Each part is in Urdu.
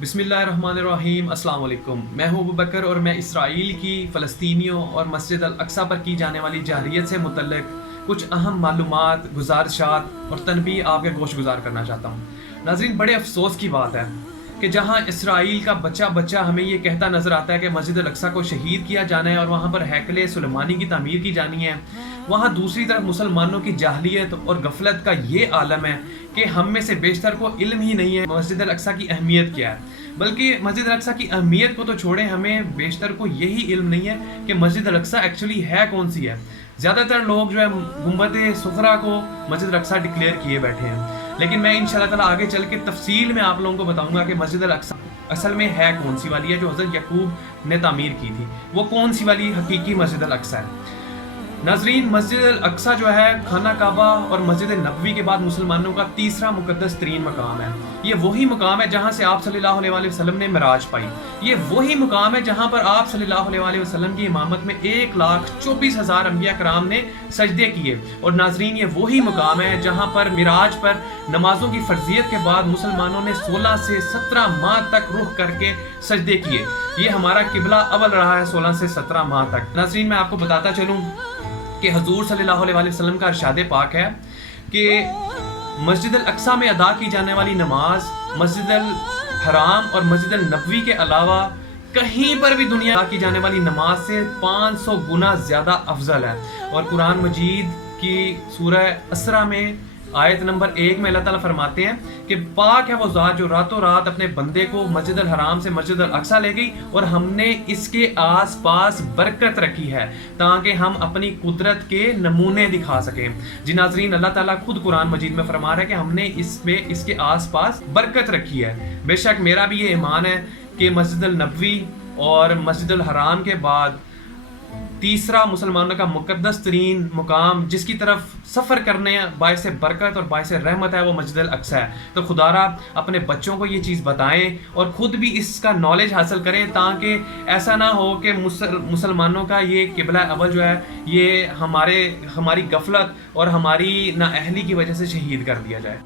بسم اللہ الرحمن الرحیم۔ السلام علیکم، میں ہوں ابو بکر اور میں اسرائیل کی فلسطینیوں اور مسجد الاقصیٰ پر کی جانے والی جارحیت سے متعلق کچھ اہم معلومات، گزارشات اور تنبیہ آپ کے گوش گزار کرنا چاہتا ہوں۔ ناظرین، بڑے افسوس کی بات ہے کہ جہاں اسرائیل کا بچہ ہمیں یہ کہتا نظر آتا ہے کہ مسجد الاقصیٰ کو شہید کیا جانا ہے اور وہاں پر ہیکل سلیمانی کی تعمیر کی جانی ہے، وہاں دوسری طرف مسلمانوں کی جاہلیت اور غفلت کا یہ عالم ہے کہ ہم میں سے بیشتر کو علم ہی نہیں ہے مسجد الاقصیٰ کی اہمیت کیا ہے۔ بلکہ مسجد الاقصیٰ کی اہمیت کو تو چھوڑیں، ہمیں بیشتر کو یہی علم نہیں ہے کہ مسجد الاقصیٰ ایکچولی ہے کون سی ہے۔ زیادہ تر لوگ جو ہے گنبد صخرہ کو مسجد الاقصیٰ ڈکلیئر کیے بیٹھے ہیں، لیکن میں انشاءاللہ تعالیٰ آگے چل کے تفصیل میں آپ لوگوں کو بتاؤں گا کہ مسجد الاقصیٰ اصل میں ہے کون سی والی ہے جو حضرت یعقوب نے تعمیر کی تھی، وہ کون سی والی حقیقی مسجد الاقصیٰ ہے۔ ناظرین، مسجد الاقصیٰ جو ہے خانہ کعبہ اور مسجد نبوی کے بعد مسلمانوں کا تیسرا مقدس ترین مقام ہے۔ یہ وہی مقام ہے جہاں سے آپ صلی اللہ علیہ وسلم نے معراج پائی۔ یہ وہی مقام ہے جہاں پر آپ صلی اللہ علیہ وسلم کی امامت میں 1,24,000 انبیاء کرام نے سجدے کیے۔ اور ناظرین، یہ وہی مقام ہے جہاں پر معراج پر نمازوں کی فرضیت کے بعد مسلمانوں نے 16 سے 17 ماہ تک رخ کر کے سجدے کیے۔ یہ ہمارا قبلہ اول رہا ہے 16 سے 17 ماہ تک۔ ناظرین، میں آپ کو بتاتا چلوں کہ حضور صلی اللہ علیہ وسلم کا ارشاد پاک ہے کہ مسجد الاقصیٰ میں ادا کی جانے والی نماز مسجد الحرام اور مسجد النبوی کے علاوہ کہیں پر بھی دنیا ادا کی جانے والی نماز سے 500 گنا زیادہ افضل ہے۔ اور قرآن مجید کی سورہ اسراء میں آیت نمبر 1 میں اللہ تعالیٰ فرماتے ہیں کہ پاک ہے وہ ذات جو راتوں رات اپنے بندے کو مسجد الحرام سے مسجد الاقصیٰ لے گئی اور ہم نے اس کے آس پاس برکت رکھی ہے تاکہ ہم اپنی قدرت کے نمونے دکھا سکیں۔ جی ناظرین، اللہ تعالیٰ خود قرآن مجید میں فرما رہا ہے کہ ہم نے اس کے آس پاس برکت رکھی ہے۔ بے شک میرا بھی یہ ایمان ہے کہ مسجد النبوی اور مسجد الحرام کے بعد تیسرا مسلمانوں کا مقدس ترین مقام جس کی طرف سفر کرنے باعث برکت اور باعث رحمت ہے وہ مسجد الاقصیٰ ہے۔ تو خدا را اپنے بچوں کو یہ چیز بتائیں اور خود بھی اس کا نالج حاصل کریں تاکہ ایسا نہ ہو کہ مسلمانوں کا یہ قبلہ اول جو ہے یہ ہماری غفلت اور ہماری نااہلی کی وجہ سے شہید کر دیا جائے۔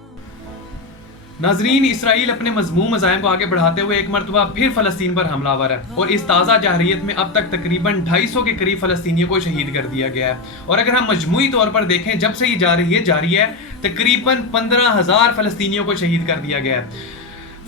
ناظرین، اسرائیل اپنے مذموم عزائم کو آگے بڑھاتے ہوئے ایک مرتبہ پھر فلسطین پر حملہ آور ہے اور اس تازہ جارحیت میں اب تک تقریباً 250 کے قریب فلسطینیوں کو شہید کر دیا گیا ہے۔ اور اگر ہم مجموعی طور پر دیکھیں جب سے یہ جاری ہے تقریباً 15,000 فلسطینیوں کو شہید کر دیا گیا ہے۔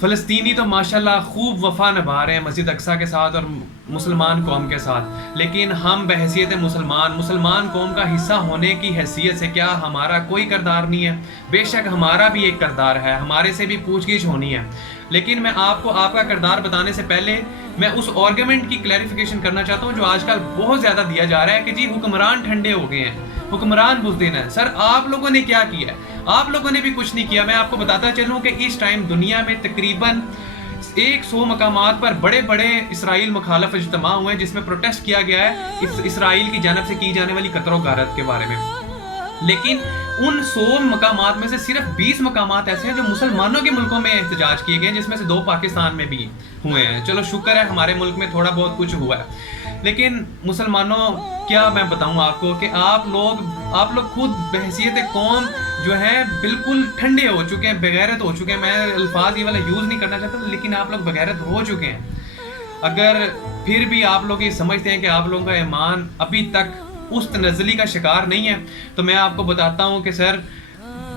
فلسطینی تو ماشاءاللہ خوب وفا نبھا رہے ہیں مسجد اقصیٰ کے ساتھ اور مسلمان قوم کے ساتھ، لیکن ہم بحیثیت مسلمان قوم کا حصہ ہونے کی حیثیت سے کیا ہمارا کوئی کردار نہیں ہے؟ بے شک ہمارا بھی ایک کردار ہے، ہمارے سے بھی پوچھ گچھ ہونی ہے۔ لیکن میں آپ کو آپ کا کردار بتانے سے پہلے میں اس آرگومنٹ کی کلیریفیکیشن کرنا چاہتا ہوں جو آج کل بہت زیادہ دیا جا رہا ہے کہ جی حکمران ٹھنڈے ہو گئے ہیں، حکمران بزدل ہیں۔ سر، آپ لوگوں نے کیا کیا ہے؟ آپ لوگوں نے بھی کچھ نہیں کیا۔ میں آپ کو بتاتا چلوں کہ اس ٹائم دنیا میں تقریباً 100 مقامات پر بڑے بڑے اسرائیل مخالف اجتماع ہوئے ہیں جس میں پروٹیسٹ کیا گیا ہے اسرائیل کی جانب سے کی جانے والی قتل و غارت کے بارے میں، لیکن ان 100 مقامات میں سے صرف 20 مقامات ایسے ہیں جو مسلمانوں کے ملکوں میں احتجاج کیے گئے ہیں، جس میں سے 2 پاکستان میں بھی ہوئے ہیں۔ چلو شکر ہے ہمارے ملک میں تھوڑا بہت کچھ ہوا ہے، لیکن مسلمانوں کیا میں بتاؤں آپ کو کہ آپ لوگ خود بحیثیت قوم جو ہے بالکل ٹھنڈے ہو چکے ہیں، بغیرت ہو چکے ہیں۔ میں الفاظ یہ والا یوز نہیں کرنا چاہتا لیکن آپ لوگ بغیرت ہو چکے ہیں۔ اگر پھر بھی آپ لوگ یہ سمجھتے ہیں کہ آپ لوگوں کا ایمان ابھی تک اس تنزلی کا شکار نہیں ہے تو میں آپ کو بتاتا ہوں کہ سر،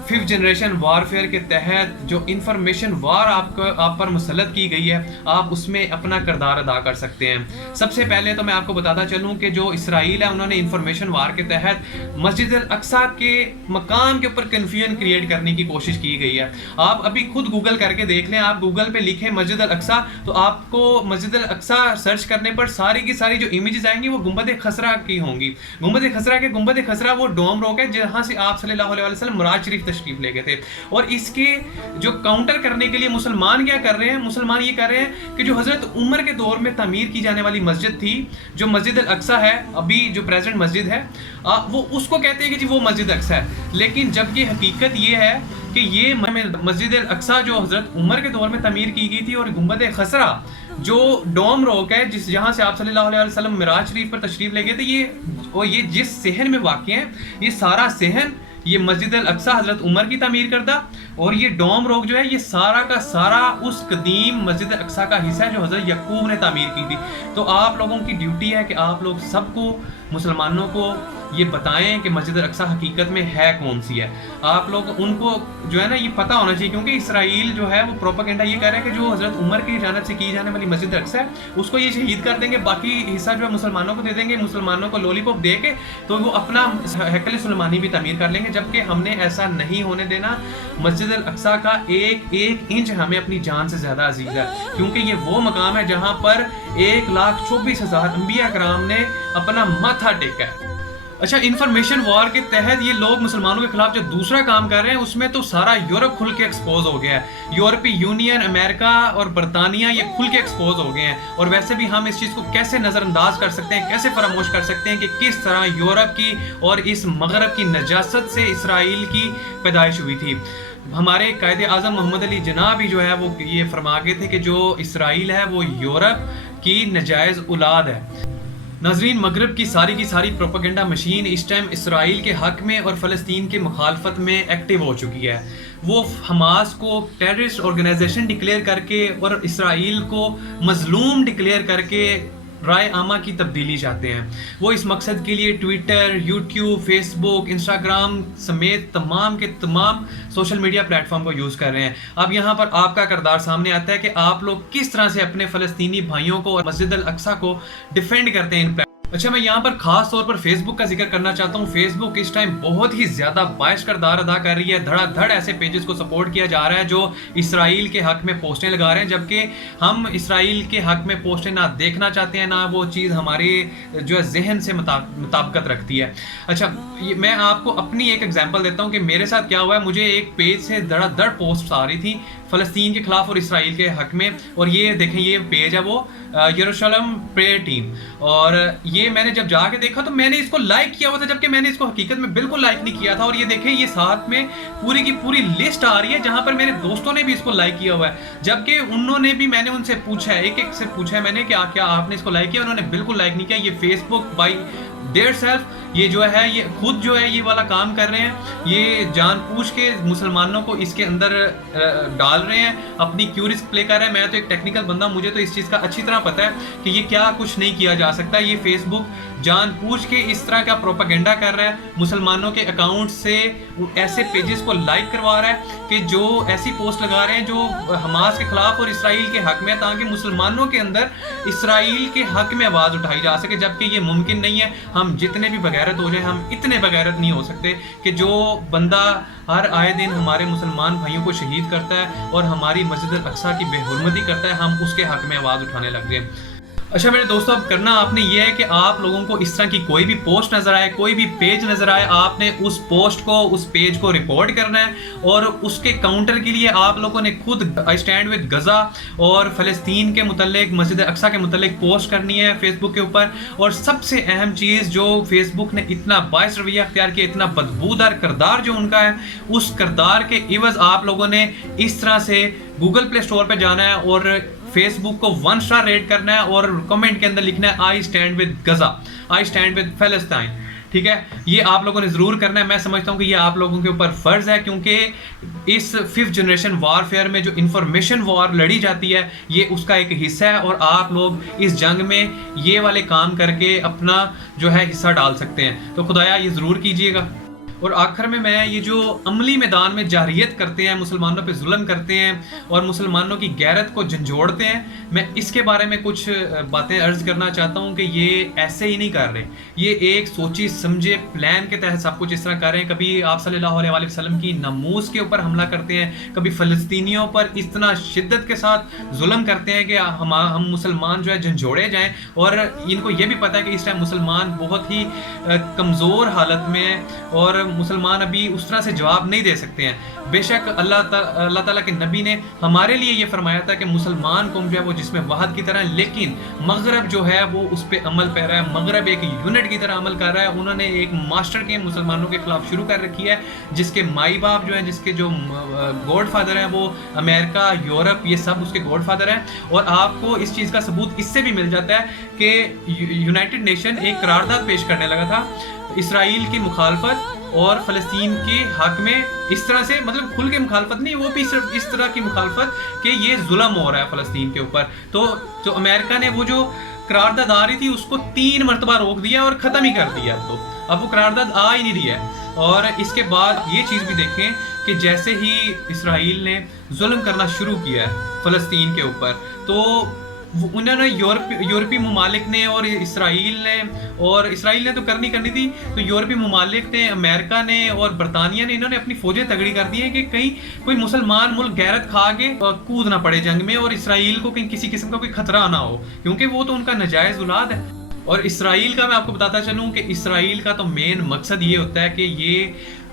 5th جنریشن وارفیئر کے تحت جو انفارمیشن وار آپ پر مسلط کی گئی ہے آپ اس میں اپنا کردار ادا کر سکتے ہیں۔ سب سے پہلے تو میں آپ کو بتاتا چلوں کہ جو اسرائیل ہے انہوں نے انفارمیشن وار کے تحت مسجد الاقصیٰ کے مقام کے اوپر کنفیوژن کریٹ کرنے کی کوشش کی گئی ہے۔ آپ ابھی خود گوگل کر کے دیکھ لیں، آپ گوگل پہ لکھیں مسجد الاقصیٰ تو آپ کو مسجد الاقصیٰ سرچ کرنے پر ساری کی ساری جو امیجز آئیں گی وہ گنبد خضرا کی ہوں گی۔ گنبد خضرا وہ ڈوم روک ہے جہاں سے آپ صلی اللہ علیہ وسلم معراج شریف تشریف لے گئے تھے۔ اور اس کے جو کاؤنٹر کرنے کے لیے مسلمان کیا کر رہے ہیں؟ مسلمان یہ کر رہے ہیں کہ جو حضرت عمر کے دور میں تعمیر کی جانے والی مسجد تھی جو مسجد الاقصیٰ ہے، ابھی جو پریزنٹ مسجد ہے، وہ اس کو کہتے ہیں کہ جی وہ مسجد اقصیٰ ہے، لیکن جب کہ حقیقت یہ ہے کہ یہ مسجد الاقصیٰ جو حضرت عمر کے دور میں تعمیر کی گئی تھی اور گنبد خضرا جو ڈوم روک ہے جہاں سے آپ صلی اللہ علیہ وسلم معراج شریف پر تشریف لے گئے تھے، یہ جس صحن میں واقع ہے، یہ سارا صحن یہ مسجد الاقصیٰ حضرت عمر کی تعمیر کردہ اور یہ ڈوم روک جو ہے یہ سارا کا سارا اس قدیم مسجد اقصیٰ کا حصہ ہے جو حضرت یعقوب نے تعمیر کی تھی. تو آپ لوگوں کی ڈیوٹی ہے کہ آپ لوگ سب کو مسلمانوں کو یہ بتائیں کہ مسجد اقصیٰ حقیقت میں ہے کون سی ہے. آپ لوگ ان کو جو ہے نا یہ پتہ ہونا چاہیے, کیونکہ اسرائیل جو ہے وہ پروپیگنڈا یہ کہہ رہا ہے کہ جو حضرت عمر کی جانب سے کی جانے والی مسجد اقصیٰ ہے اس کو یہ شہید کر دیں گے, باقی حصہ جو ہے مسلمانوں کو دے دیں گے, مسلمانوں کو لولی پاپ دے کے تو وہ اپنا ہیکل سلیمانی بھی تعمیر کر لیں گے, جبکہ ہم نے ایسا نہیں ہونے دینا. مسجد الاقصیٰ کا ایک ایک انچ ہمیں اپنی جان سے زیادہ عزیز ہے, کیونکہ یہ وہ مقام ہے جہاں پر 1,24,000 انبیاء کرام نے اپنا ماتھا ٹیکا ہے. اچھا, انفارمیشن وار کے تحت یہ لوگ مسلمانوں کے خلاف جو دوسرا کام کر رہے ہیں اس میں تو سارا یورپ کھل کے ایکسپوز ہو گیا ہے. یورپی یونین, امریکہ اور برطانیہ یہ کھل کے ایکسپوز ہو گئے ہیں. اور ویسے بھی ہم اس چیز کو کیسے نظر انداز کر سکتے ہیں, کیسے فراموش کر سکتے ہیں کہ کس طرح یورپ کی اور اس مغرب کی نجاست سے اسرائیل کی پیدائش ہوئی تھی. ہمارے قائد اعظم محمد علی جناح بھی جو ہے وہ یہ فرما گئے تھے کہ جو اسرائیل ہے وہ یورپ کی نجائز اولاد ہے. ناظرین, مغرب کی ساری پروپیگنڈا مشین اس ٹائم اسرائیل کے حق میں اور فلسطین کی مخالفت میں ایکٹیو ہو چکی ہے. وہ حماس کو ٹیررسٹ آرگنائزیشن ڈکلیئر کر کے اور اسرائیل کو مظلوم ڈکلیئر کر کے رائے عامہ کی تبدیلی چاہتے ہیں. وہ اس مقصد کے لیے ٹویٹر, یوٹیوب, فیس بک, انسٹاگرام سمیت تمام کے تمام سوشل میڈیا پلیٹ فارم کو یوز کر رہے ہیں. اب یہاں پر آپ کا کردار سامنے آتا ہے کہ آپ لوگ کس طرح سے اپنے فلسطینی بھائیوں کو اور مسجد الاقصیٰ کو ڈیفینڈ کرتے ہیں. اچھا, میں یہاں پر خاص طور پر فیس بک کا ذکر کرنا چاہتا ہوں. فیس بک اس ٹائم بہت ہی زیادہ باعث کردار ادا کر رہی ہے. دھڑا دھڑ ایسے پیجز کو سپورٹ کیا جا رہا ہے جو اسرائیل کے حق میں پوسٹیں لگا رہے ہیں, جبکہ ہم اسرائیل کے حق میں پوسٹیں نہ دیکھنا چاہتے ہیں, نہ وہ چیز ہمارے جو ہے ذہن سے مطابقت رکھتی ہے. اچھا, میں آپ کو اپنی ایک ایگزامپل دیتا ہوں کہ میرے ساتھ کیا ہوا ہے. مجھے ایک پیج سے دھڑا دھڑ پوسٹ آ رہی تھی فلسطین کے خلاف اور اسرائیل کے حق میں, اور یہ دیکھیں یہ پیج ہے وہ یروشلم پریئر ٹیم, اور یہ میں نے جب جا کے دیکھا تو میں نے اس کو لائک کیا ہوا تھا, جبکہ میں نے اس کو حقیقت میں بالکل لائک نہیں کیا تھا. اور یہ دیکھیں یہ ساتھ میں پوری کی پوری لسٹ آ رہی ہے جہاں پر میرے دوستوں نے بھی اس کو لائک کیا ہوا ہے, جبکہ انہوں نے بھی, میں نے ان سے پوچھا ہے, ایک ایک سے پوچھا ہے میں نے کہ کیا آپ نے اس کو لائک کیا, انہوں نے بالکل لائک نہیں کیا. یہ Facebook by their self یہ جو ہے یہ خود جو ہے یہ والا کام کر رہے ہیں, یہ جان پوچھ کے مسلمانوں کو اس کے اندر ڈال رہے ہیں, اپنی کیوریز پلے کر رہے ہیں. میں تو ایک ٹیکنیکل بندہ, مجھے تو اس چیز کا اچھی طرح پتہ ہے کہ یہ کیا کچھ نہیں کیا جا سکتا. یہ فیس بک جان پوچھ کے اس طرح کا پروپیگنڈا کر رہا ہے, مسلمانوں کے اکاؤنٹ سے ایسے پیجز کو لائک کروا رہا ہے کہ جو ایسی پوسٹ لگا رہے ہیں جو حماس کے خلاف اور اسرائیل کے حق میں, تاکہ مسلمانوں کے اندر اسرائیل کے حق میں آواز اٹھائی جا سکے, جبکہ یہ ممکن نہیں ہے. ہم جتنے بھی بغیرت ہو جائیں, ہم اتنے بغیرت نہیں ہو سکتے کہ جو بندہ ہر آئے دن ہمارے مسلمان بھائیوں کو شہید کرتا ہے اور ہماری مسجد الاقصیٰ کی بے حرمتی کرتا ہے, ہم اس کے حق میں آواز اٹھانے لگ جائیں. اچھا میرے دوستو, اب کرنا آپ نے یہ ہے کہ آپ لوگوں کو اس طرح کی کوئی بھی پوسٹ نظر آئے, کوئی بھی پیج نظر آئے, آپ نے اس پوسٹ کو, اس پیج کو رپورٹ کرنا ہے, اور اس کے کاؤنٹر کے لیے آپ لوگوں نے خود آئی اسٹینڈ ود غزہ اور فلسطین کے متعلق, مسجد اقصیٰ کے متعلق پوسٹ کرنی ہے فیس بک کے اوپر. اور سب سے اہم چیز جو فیس بک نے اتنا باعث رویہ اختیار کیا, اتنا بدبودار کردار جو ان کا ہے, اس کردار کے عوض آپ لوگوں نے اس طرح سے گوگل پلے اسٹور پہ جانا ہے اور فیس بک کو 1 اسٹار ریٹ کرنا ہے اور کمنٹ کے اندر لکھنا ہے I stand with Gaza, I stand with فلسطین. ٹھیک ہے, یہ آپ لوگوں نے ضرور کرنا ہے. میں سمجھتا ہوں کہ یہ آپ لوگوں کے اوپر فرض ہے, کیونکہ اس 5th جنریشن وار فیئر میں جو انفارمیشن وار لڑی جاتی ہے یہ اس کا ایک حصہ ہے, اور آپ لوگ اس جنگ میں یہ والے کام کر کے اپنا جو ہے حصہ ڈال سکتے ہیں. تو خدایا یہ ضرور کیجئے گا. اور آخر میں یہ جو عملی میدان میں جارحیت کرتے ہیں, مسلمانوں پہ ظلم کرتے ہیں اور مسلمانوں کی غیرت کو جھنجھوڑتے ہیں, میں اس کے بارے میں کچھ باتیں عرض کرنا چاہتا ہوں کہ یہ ایسے ہی نہیں کر رہے, یہ ایک سوچی سمجھے پلان کے تحت سب کچھ اس طرح کر رہے ہیں. کبھی آپ صلی اللہ علیہ وآلہ وسلم کی ناموس کے اوپر حملہ کرتے ہیں, کبھی فلسطینیوں پر اتنا شدت کے ساتھ ظلم کرتے ہیں کہ ہم مسلمان جو ہے جھنجھوڑے جائیں, اور ان کو یہ بھی پتہ ہے کہ اس ٹائم مسلمان بہت ہی کمزور حالت میں ہیں اور مسلمان ابھی اس طرح سے جواب نہیں دے سکتے ہیں. بے شک اللہ تعالیٰ کے نبی نے ہمارے لیے یہ فرمایا تھا کہ مسلمان قوم جو ہے وہ جسم واحد کی طرح ہے, لیکن مغرب جو ہے وہ اس پہ عمل پہ رہا ہے, مغرب ایک یونٹ کی طرح عمل کر رہا ہے. انہوں نے ایک ماسٹر گیم مسلمانوں کے خلاف شروع کر رکھی ہے, جس کے مائی باپ جو ہیں, جس کے جو گوڈ فادر ہیں وہ امریکہ, یورپ, یہ سب اس کے گوڈ فادر ہیں. اور آپ کو اس چیز کا ثبوت اس سے بھی مل جاتا ہے کہ یونائٹڈ نیشن ایک قرارداد پیش کرنے لگا تھا اسرائیل کی مخالفت اور فلسطین کے حق میں اس طرح سے مطلب کھل کے مخالفت نہیں، وہ بھی صرف اس طرح کی مخالفت کہ یہ ظلم ہو رہا ہے فلسطین کے اوپر. تو جو امریکہ نے وہ جو قرارداد آ رہی تھی اس کو 3 مرتبہ روک دیا اور ختم ہی کر دیا. اب وہ قرارداد آ ہی نہیں رہی ہے. اور اس کے بعد یہ چیز بھی دیکھیں کہ جیسے ہی اسرائیل نے ظلم کرنا شروع کیا ہے فلسطین کے اوپر، تو انہوں نے یورپی ممالک نے اور اسرائیل نے تو کرنی تھی، تو یورپی ممالک نے، امریکہ نے اور برطانیہ نے، انہوں نے اپنی فوجیں تگڑی کر دی ہیں کہ کہیں کوئی مسلمان ملک غیرت کھا کے کود نہ پڑے جنگ میں، اور اسرائیل کو کہیں کسی قسم کا کوئی خطرہ نہ ہو، کیونکہ وہ تو ان کا ناجائز اولاد ہے. اور اسرائیل کا میں آپ کو بتاتا چلوں کہ اسرائیل کا تو مین مقصد یہ ہوتا ہے کہ یہ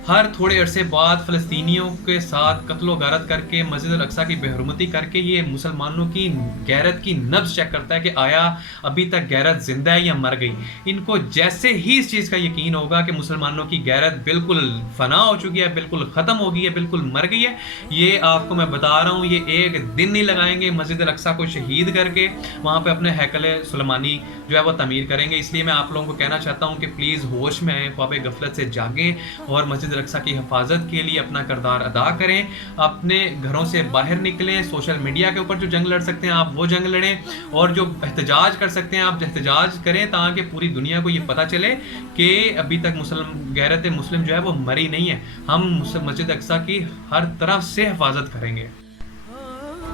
ہر تھوڑے عرصے بعد فلسطینیوں کے ساتھ قتل و غارت کر کے، مسجد الاقصیٰ کی بے حرمتی کر کے، یہ مسلمانوں کی غیرت کی نبض چیک کرتا ہے کہ آیا ابھی تک غیرت زندہ ہے یا مر گئی. ان کو جیسے ہی اس چیز کا یقین ہوگا کہ مسلمانوں کی غیرت بالکل فنا ہو چکی ہے، بالکل ختم ہو گئی ہے، بالکل مر گئی ہے، یہ آپ کو میں بتا رہا ہوں، یہ ایک دن نہیں لگائیں گے مسجد الاقصیٰ کو شہید کر کے وہاں پہ اپنے ہیکل سلیمانی جو ہے وہ تعمیر کریں گے. اس لیے میں آپ لوگوں کو کہنا چاہتا ہوں کہ پلیز ہوش میں آئیں، خواب غفلت سے جاگیں اور مسجد الاقصیٰ کی حفاظت کے لیے اپنا کردار ادا کریں. اپنے گھروں سے باہر نکلیں، سوشل میڈیا کے اوپر جو جنگ لڑ سکتے ہیں آپ وہ جنگ لڑیں، اور جو احتجاج کر سکتے ہیں آپ احتجاج کریں، تاکہ پوری دنیا کو یہ پتہ چلے کہ ابھی تک غیرت مسلم جو ہے وہ مری نہیں ہے. ہم مسجد اقصیٰ کی ہر طرف سے حفاظت کریں گے.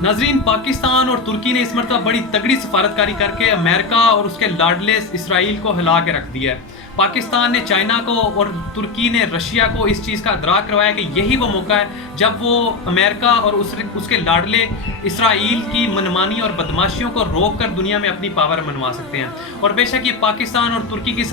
ناظرین، پاکستان اور ترکی نے اس مرتبہ بڑی تگڑی سفارتکاری کر کے امریکہ اور اس کے لاڈلے اسرائیل کو ہلا کے رکھ دیا ہے. پاکستان نے چائنا کو اور ترکی نے رشیا کو اس چیز کا ادراک کروایا کہ یہی وہ موقع ہے جب وہ امریکہ اور اس کے لاڈلے اسرائیل کی منمانی اور بدماشیوں کو روک کر دنیا میں اپنی پاور منوا سکتے ہیں. اور بے شک یہ پاکستان اور ترکی کی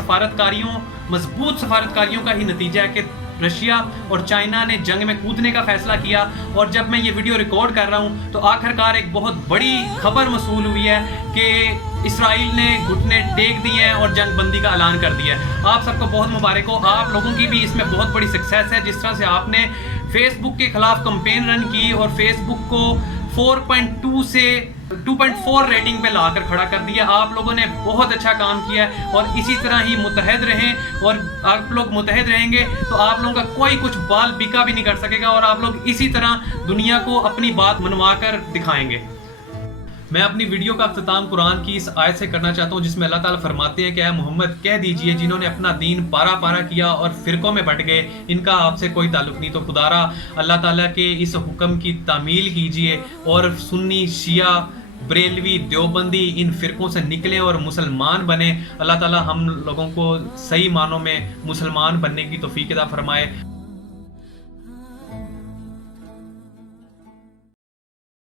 مضبوط سفارتکاریوں کا ہی نتیجہ ہے کہ رشیا اور چائنا نے جنگ میں کودنے کا فیصلہ کیا. اور جب میں یہ ویڈیو ریکارڈ کر رہا ہوں تو آخر کار ایک بہت بڑی خبر موصول ہوئی ہے کہ اسرائیل نے گھٹنے ٹیک دیے ہیں اور جنگ بندی کا اعلان کر دیا ہے. آپ سب کو بہت مبارک ہو. آپ لوگوں کی بھی اس میں بہت بڑی سکسیس ہے، جس طرح سے آپ نے فیس بک کے خلاف کمپین رن کی اور فیس بک کو 4.2 سے 2.4 ریٹنگ پہ لا کر کھڑا کر دیا. آپ لوگوں نے بہت اچھا کام کیا ہے اور اسی طرح ہی متحد رہیں، اور آپ لوگ متحد رہیں گے تو آپ لوگوں کا کوئی کچھ بال بیکا بھی نہیں کر سکے گا، اور آپ لوگ اسی طرح دنیا کو اپنی بات منوا کر دکھائیں گے. میں اپنی ویڈیو کا اختتام قرآن کی اس آیت سے کرنا چاہتا ہوں جس میں اللہ تعالیٰ فرماتے ہیں کہ اے محمد کہہ دیجئے جنہوں نے اپنا دین پارا پارا کیا اور فرقوں میں بٹ گئے، ان کا آپ سے کوئی تعلق نہیں. تو خدارا اللہ تعالیٰ کے اس حکم کی تعمیل کیجئے اور سنی، شیعہ، بریلوی، دیوبندی ان فرقوں سے نکلیں اور مسلمان بنیں. اللہ تعالیٰ ہم لوگوں کو صحیح معنوں میں مسلمان بننے کی توفیق عطا فرمائے.